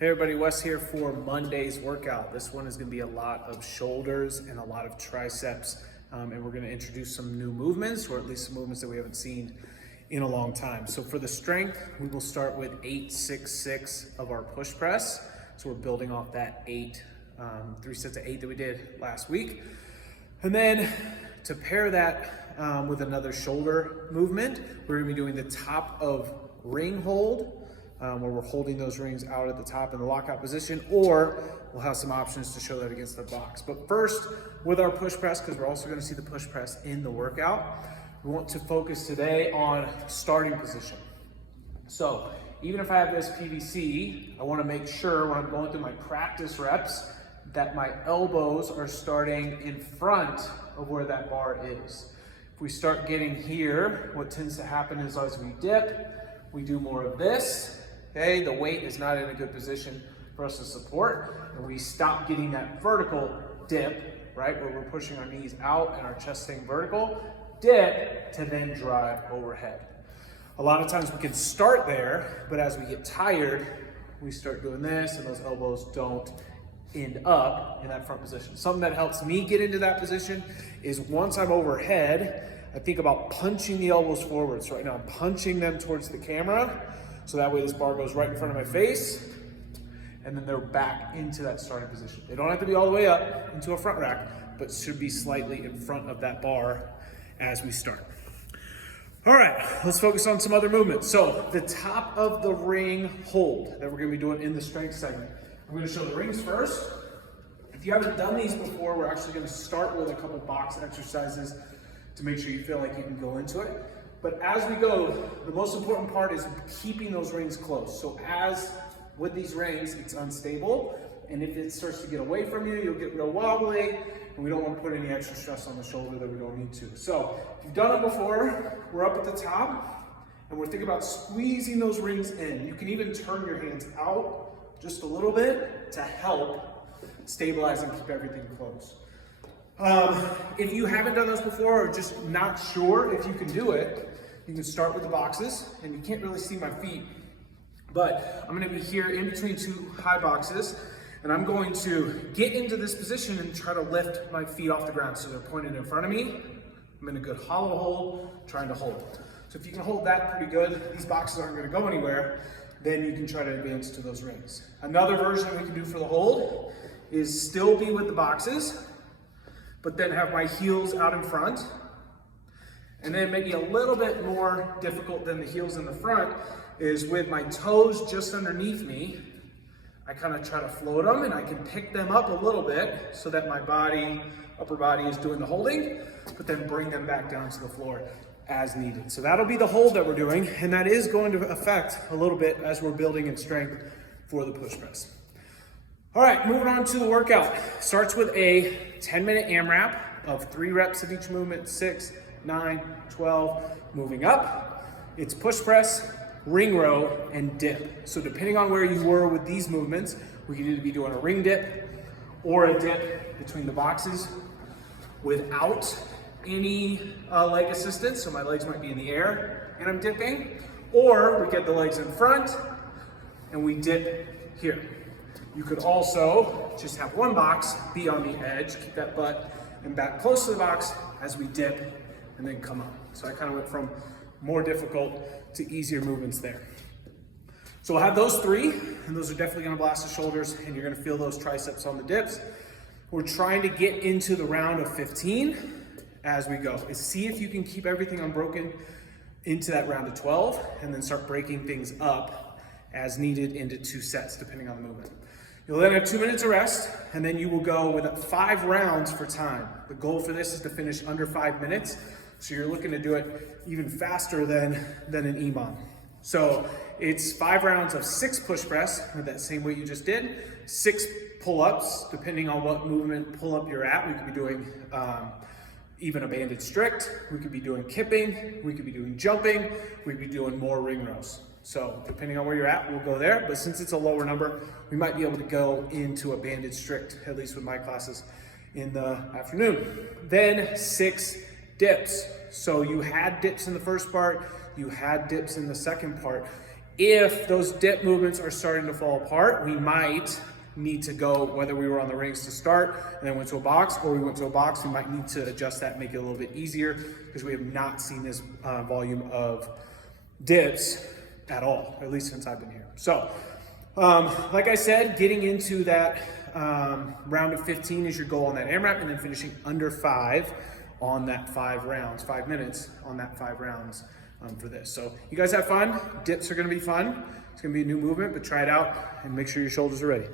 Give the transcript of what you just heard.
Hey everybody, Wes here for Monday's workout. This one is going to be a lot of shoulders and a lot of triceps, and we're going to introduce some new movements, or at least some movements that we haven't seen in a long time. So for the strength, we will start with 8-6-6 of our push press. So we're building off that 3 sets of 8 that we did last week. And then to pair that with another shoulder movement, we're going to be doing the top of ring hold, where we're holding those rings out at the top in the lockout position, or we'll have some options to show that against the box. But first, with our push press, because we're also going to see the push press in the workout, we want to focus today on starting position. So even if I have this PVC, I want to make sure when I'm going through my practice reps that my elbows are starting in front of where that bar is. If we start getting here, what tends to happen is as we dip, we do more of this. Okay, the weight is not in a good position for us to support, and we stop getting that vertical dip, right, where we're pushing our knees out and our chest staying vertical, dip to then drive overhead. A lot of times we can start there, but as we get tired, we start doing this, and those elbows don't end up in that front position. Something that helps me get into that position is once I'm overhead, I think about punching the elbows forward. So right now I'm punching them towards the camera, so that way this bar goes right in front of my face, and then they're back into that starting position. They don't have to be all the way up into a front rack, but should be slightly in front of that bar as we start. All right, let's focus on some other movements. So the top of the ring hold that we're gonna be doing in the strength segment. I'm gonna show the rings first. If you haven't done these before, we're actually gonna start with a couple box exercises to make sure you feel like you can go into it. But as we go, the most important part is keeping those rings close. So as with these rings, it's unstable. And if it starts to get away from you, you'll get real wobbly. And we don't want to put any extra stress on the shoulder that we don't need to. So if you've done it before, we're up at the top. And we're thinking about squeezing those rings in. You can even turn your hands out just a little bit to help stabilize and keep everything close. If you haven't done those before or just not sure if you can do it, you can start with the boxes, and you can't really see my feet, but I'm gonna be here in between two high boxes, and I'm going to get into this position and try to lift my feet off the ground. So they're pointed in front of me. I'm in a good hollow hold, trying to hold. So if you can hold that pretty good, these boxes aren't gonna go anywhere, then you can try to advance to those rings. Another version we can do for the hold is still be with the boxes, but then have my heels out in front. And then maybe a little bit more difficult than the heels in the front is with my toes just underneath me. I kind of try to float them, and I can pick them up a little bit so that my upper body is doing the holding, but then bring them back down to the floor as needed. So that'll be the hold that we're doing, and that is going to affect a little bit as we're building in strength for the push press. All right, moving on to the workout. Starts with a 10-minute AMRAP of 3 reps of each movement, 6, 9, 12, moving up. It's push press, ring row, and dip. So depending on where you were with these movements, we could either be doing a ring dip or a dip between the boxes without any leg assistance. So my legs might be in the air and I'm dipping, or we get the legs in front and we dip here. You could also just have one box, be on the edge, keep that butt and back close to the box as we dip and then come up. So I kind of went from more difficult to easier movements there. So we'll have those 3, and those are definitely gonna blast the shoulders, and you're gonna feel those triceps on the dips. We're trying to get into the round of 15 as we go. See if you can keep everything unbroken into that round of 12, and then start breaking things up as needed into 2 sets, depending on the movement. You'll then have 2 minutes of rest, and then you will go with 5 rounds for time. The goal for this is to finish under 5 minutes, so you're looking to do it even faster than an EMOM. So it's 5 rounds of 6 push press, with that same weight you just did, 6 pull-ups, depending on what movement pull-up you're at. We could be doing even a banded strict, we could be doing kipping, we could be doing jumping, we could be doing more ring rows. So depending on where you're at, we'll go there. But since it's a lower number, we might be able to go into a banded strict, at least with my classes in the afternoon. Then 6 dips. So you had dips in the first part, you had dips in the second part. If those dip movements are starting to fall apart, we might need to go, whether we were on the rings to start and then went to a box, or we went to a box, we might need to adjust that and make it a little bit easier, because we have not seen this volume of dips at all, at least since I've been here. So, like I said, getting into that round of 15 is your goal on that AMRAP, and then finishing under 5 on that 5 rounds, 5 minutes on that 5 rounds for this. So you guys have fun. Dips are gonna be fun. It's gonna be a new movement, but try it out and make sure your shoulders are ready.